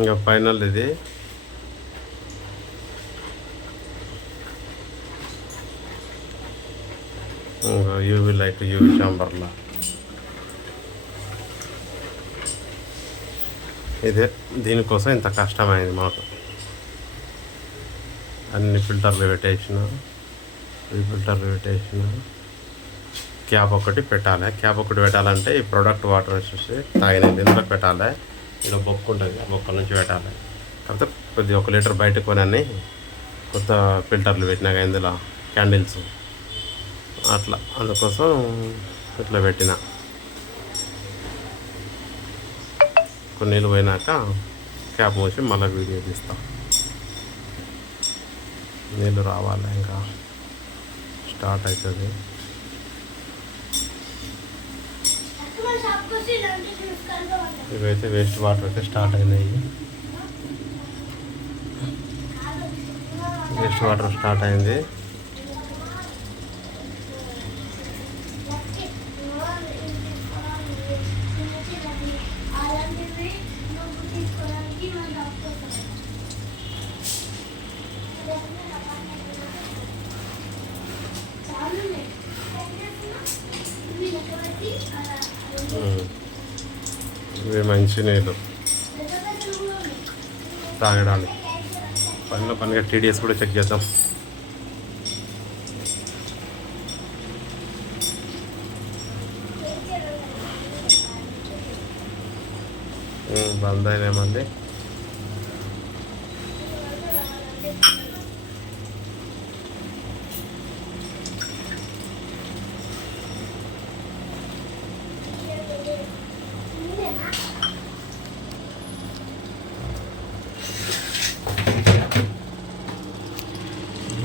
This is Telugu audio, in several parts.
ఇంకా ఫైనల్ ఇది. ఇంకా యూవీ లైట్, యూవీ చాంబర్లా ఇదే. దీనికోసం ఇంత కష్టమైంది మాకు. అన్ని ఫిల్టర్లు పెట్టేసిన, ఈ ఫిల్టర్లు పెట్టేసిన. క్యాప్ ఒకటి పెట్టాలి. క్యాప్ ఒకటి పెట్టాలంటే ఈ ప్రోడక్ట్ వాటర్ వచ్చేసి తాగినది ఇందులో పెట్టాలి. ఇలా బొక్క ఉంటుంది, ఆ బొక్క నుంచి పెట్టాలి. కాకపోతే కొద్దిగా 1 లీటర్ బయటకు కొనని కొత్త ఫిల్టర్లు పెట్టినాక ఇందులో క్యాండిల్స్ అట్లా, అందుకోసం ఇట్లా పెట్టిన. కొన్ని నీళ్ళు పోయినాక క్యాప్ మూసి మళ్ళీ వీడియో తీస్తాం. నీళ్ళు రావాలి, ఇంకా స్టార్ట్ అవుతుంది. ఇవైతే వేస్ట్ వాటర్ అయితే స్టార్ట్ అయినాయి. వేస్ట్ వాటర్ స్టార్ట్ అయింది. ఇవి మంచి నీళ్ళు తాగడానికి. పనిగా టీడీఎస్ కూడా చెక్ చేద్దాం. బంద్ అయినామండి.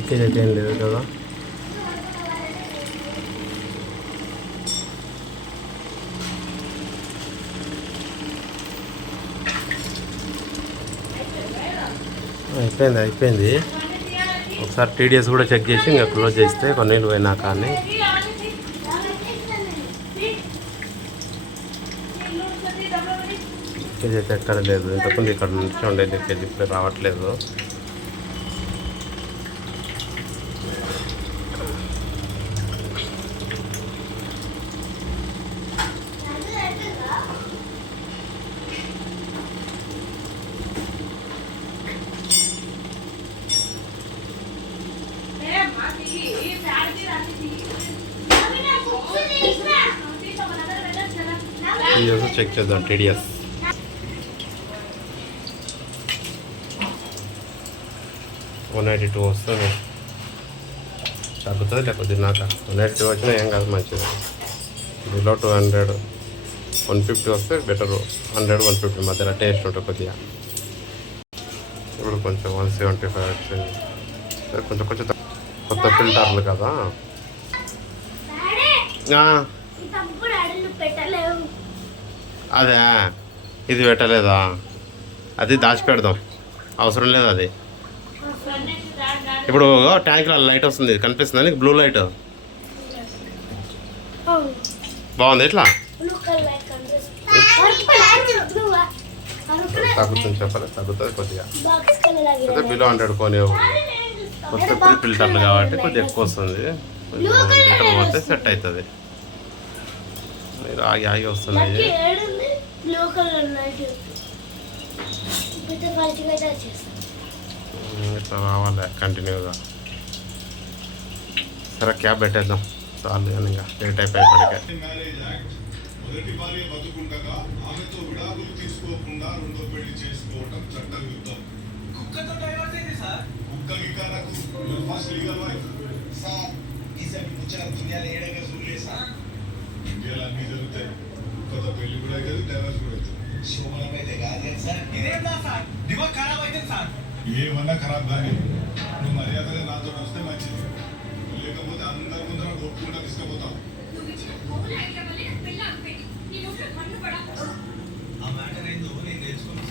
లీకేజ్ ఏం లేదు కదా. అయిపోయింది. ఒకసారి టీడీఎస్ కూడా చెక్ చేసి ఇంకా క్లోజ్ చేస్తే కొన్ని నీళ్ళు పోయినా కానీ లీకేజ్ అయితే ఎక్కడ లేదు. ఇంతకుముందు ఇక్కడ నుంచి ఉండే లీకేజ్ ఇప్పుడు రావట్లేదు. టీడీఎస్ చెక్ చేద్దాం. టీడీఎస్ 192 వస్తుంది. తగ్గుతుంది లేకపోతే నాకు 192 వచ్చినా ఏం కాదు, మంచిది. బిలో 200, 150 వస్తే బెటరు. 100, 150 మధ్యలో టేస్ట్ ఉంటుంది కొద్దిగా. ఇప్పుడు కొంచెం 175 వచ్చింది. కొంచెం కొత్త ఫిల్టర్లు కదా. అదే ఇది పెట్టలేదా? అది దాచిపెడదాం, అవసరం లేదు అది. ఇప్పుడు ట్యాంక్లో లైట్ వస్తుంది, కనిపిస్తుంది నీకు బ్లూ లైట్. బాగుంది. ఇట్లా తగ్గుతుంది చెప్పాలి, తగ్గుతుంది కొద్దిగా. అయితే బిలో 100 కొని కొత్త ఫిల్టర్లు కాబట్టి కొద్దిగా ఎక్కువ వస్తుంది. 1 లీటర్ పోతే సెట్ అవుతుంది. మీరు ఆగి వస్తున్నాయి. ఇట్లా రావాలి కంటిన్యూగా. సరే క్యాబ్ పెట్టేద్దాం చాలు. కానీ ఇంకా లేట్ అయిపోయేప్పటికే కొత్త పెళ్లి కూడా అవుతుంది, డైవర్స్ కూడా అవుతుంది. శోభనం అయితే కాదు సార్. ఇదేంటా సార్, దిమాగ్ ఖరాబ్ అవుతుంది సార్. ఏమన్నా ఖరాబ్ కానీ నువ్వు మర్యాదగా నాతో వస్తే మంచిది, లేకపోతే అందరి ముందర ఒప్పుకుంటా తీసుకుపోతావు. ఆ మ్యాటర్ ఏందో నేను తెలుసుకొని